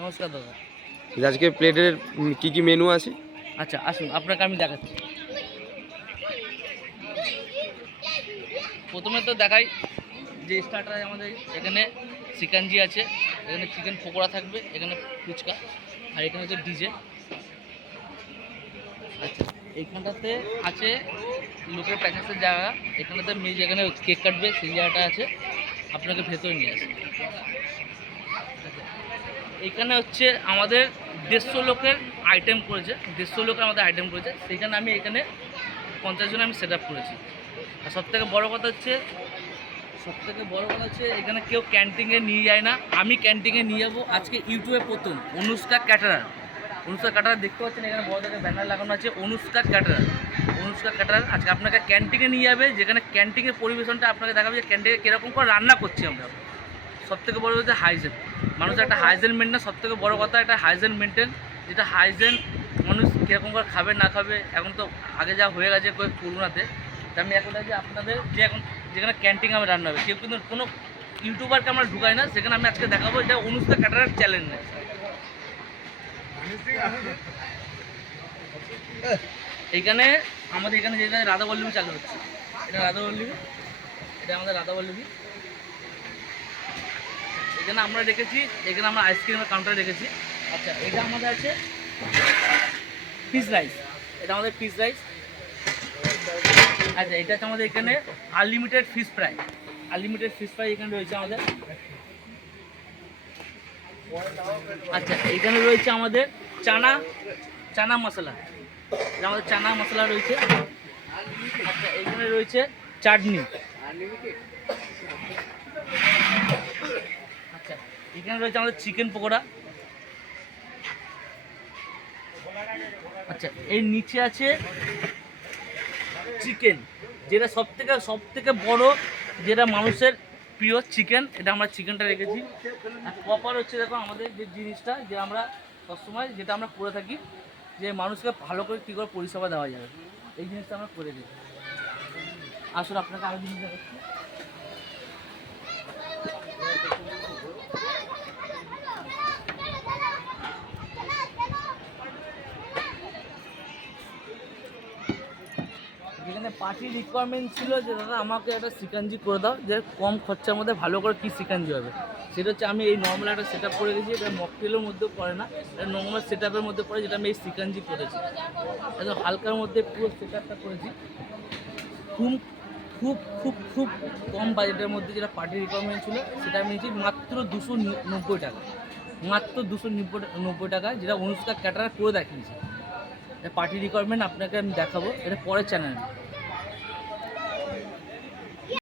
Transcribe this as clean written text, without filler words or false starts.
নমস্কার দাদা। আজকে প্লেটের কি কি মেনু আছে? আচ্ছা আসুন আপনাকে আমি দেখাচ্ছি। প্রথমে তো দেখাই যে স্টার্টার আমাদের এখানে চিকেনজি আছে, এখানে চিকেন পকোড়া থাকবে, এখানে ফুচকা, আর এখানে হচ্ছে ডিজে। আচ্ছা, এইখানটাতে আছে লোকের প্যাকেজের জায়গা, এখানেতে মেয়ে যেখানে কেক কাটবে সেই জায়গাটা আছে, আপনাকে ভেতরে নিয়ে আসে। আচ্ছা, এইখানে হচ্ছে আমাদের 150 লোকের আইটেম করেছে, 150 লোকের আমাদের আইটেম করেছে, সেইখানে আমি এখানে 50 জন আমি সেট আপ করেছি। আর সবথেকে বড় কথা হচ্ছে এখানে কেউ ক্যান্টিনে নিয়ে যায় না, আমি ক্যান্টিনে নিয়ে যাবো। আজকে ইউটিউবে প্রথম অনুষ্কা ক্যাটারার দেখতে পাচ্ছেন, এখানে বড় থেকে ব্যানার লাগানো আছে অনুষ্কা ক্যাটারার আজকে আপনাকে ক্যান্টিনে নিয়ে যাবে, যেখানে ক্যান্টিনের পরিবেশনটা আপনাকে দেখাবে যে ক্যান্টিনে কীরকম করে রান্না করছি আমরা। সবথেকে বড় হচ্ছে হাইজেন, মানুষের একটা হাইজেন মেনটেন, সবথেকে বড় কথা একটা হাইজেন মেনটেন, যেটা হাইজেন মানুষ কীরকম করে খাবে না খাবে এখন তো আগে যা হয়ে গেছে করোনাতে। আমি এখন যে আপনাদের যে এখন যেখানে ক্যান্টিনে আমি রান্না হবে, কেউ কিন্তু কোনো ইউটিউবারকে আমরা ঢুকাই না, সেখানে আমি আজকে দেখাবো এটা অনুষ্কা ক্যাটারার চ্যালেঞ্জ নেই। এইখানে আমাদের এখানে যেটা রাধাবল্লভী চালু হচ্ছে, এটা রাধাবল্লভী, এটা আমাদের রাধাবল্লভী। এখানে আমরা রেখেছি, এখানে আমরা আইসক্রিমের কাউন্টার রেখেছি। আচ্ছা, এটা আমাদের আছে ফিশ রাইস, এটা আমাদের ফিশ রাইস। আচ্ছা, এটা হচ্ছে আমাদের এখানে আনলিমিটেড ফিশ ফ্রাই, এখানে রয়েছে আমাদের। আচ্ছা, এখানে রয়েছে আমাদের চানা মশলা, আমাদের চানা মশলা রয়েছে। আচ্ছা, এখানে রয়েছে চাটনি। আচ্ছা, এখানে রয়েছে আমাদের চিকেন পকোড়া। আচ্ছা, এর নিচে আছে চিকেন, যেটা সব থেকে বড়, যেটা মানুষের প্রিয় চিকেন, এটা আমরা চিকেনটা রেখেছি। আর কপার হচ্ছে দেখো আমাদের যে জিনিসটা, যে আমরা সবসময় যেটা আমরা করে থাকি, যে মানুষকে ভালো করে কী করে পরিষেবা দেওয়া যাবে, এই জিনিসটা আমরা করে দিই। আসুন আপনাকে আরও জিনিস দেখাচ্ছি। যেখানে পার্টির রিকোয়ারমেন্ট ছিল যে দাদা আমাকে একটা চিকেনজি করে দাও, যে কম খরচার মধ্যে ভালো করে কী চিকেনজি হবে, সেটা হচ্ছে আমি এই নর্মাল একটা সেট আপ করে গেছি। এটা মকটেলের মধ্যেও পড়ে না, এটা নর্মাল সেট আপের মধ্যে পড়ে, যেটা আমি এই চিকেনজি করেছি। একদম হালকার মধ্যে পুরো সেট আপটা করেছি, খুব খুব খুব খুব কম বাজেটের মধ্যে। যেটা পার্টির রিকোয়ারমেন্ট ছিল সেটা আমি নিয়েছি মাত্র 290 টাকা, মাত্র 290 টাকা, যেটা অনুষ্কা ক্যাটারার করে দেখিয়েছি। পার্টি রিকোয়ারমেন্ট আপনাকে আমি দেখাবো, এটা পরের চ্যানেলে।